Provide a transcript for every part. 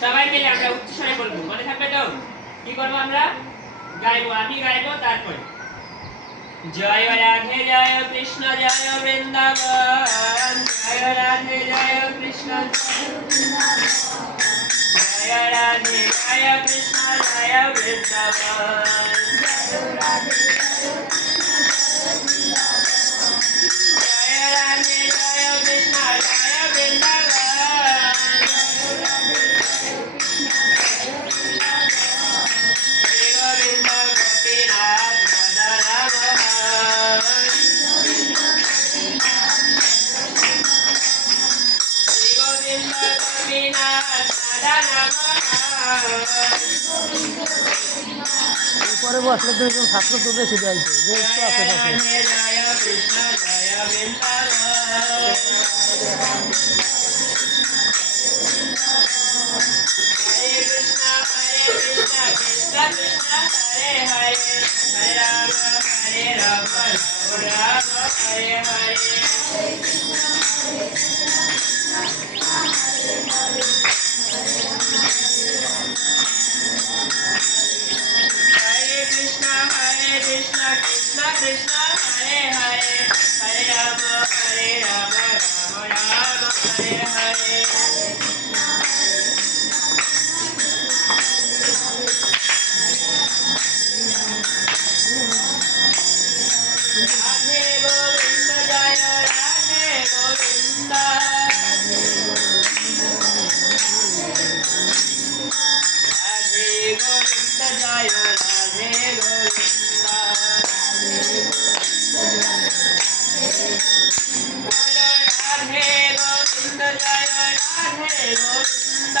সবাই মিলে আমরা উচ্চস্বরে বলবো, মনে থাকবে তো? কি করবো আমরা? গাইবো, আমি গাইবো, তারপর জয় রাধে জয় কৃষ্ণ জয় বৃন্দাবন, জয় রাধে জয় কৃষ্ণ জয় রাধে জয় কৃষ্ণ জয় বৃন্দাবন, জয় রাধে জয় কৃষ্ণ জয় বৃন্দাবন, শ্রী গোবিন্দ গোপীনাথ মদন মোহন, শ্রী গোবিন্দ গোপীনাথ মদন মোহন। উপরে বসলে দুজন ছাত্র তো বেশি যাইছে যে একটু জয় আশেপাশে রাধে জয় কৃষ্ণ জয় বৃন্দাবন, হরে কৃষ্ণ কৃষ্ণ কৃষ্ণ হরে হরে, হরে রাম রাম রাম হরে হরে। हरे कृष्णा कृष्ण कृष्ण हरे हरे, हरे राम राम राम हरे हरे। राधे गोविंद जय राधे गोविंद, राधे गोविंद जय राधे गोविंद, बोलो राधे गोविंद जय राधे गोविंद,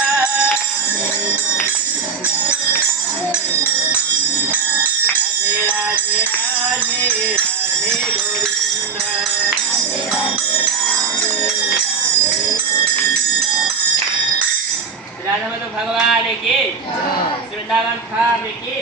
राधे राधे राधे गोविंद। राधा माधव भगवान की, वृंदावन धाम की।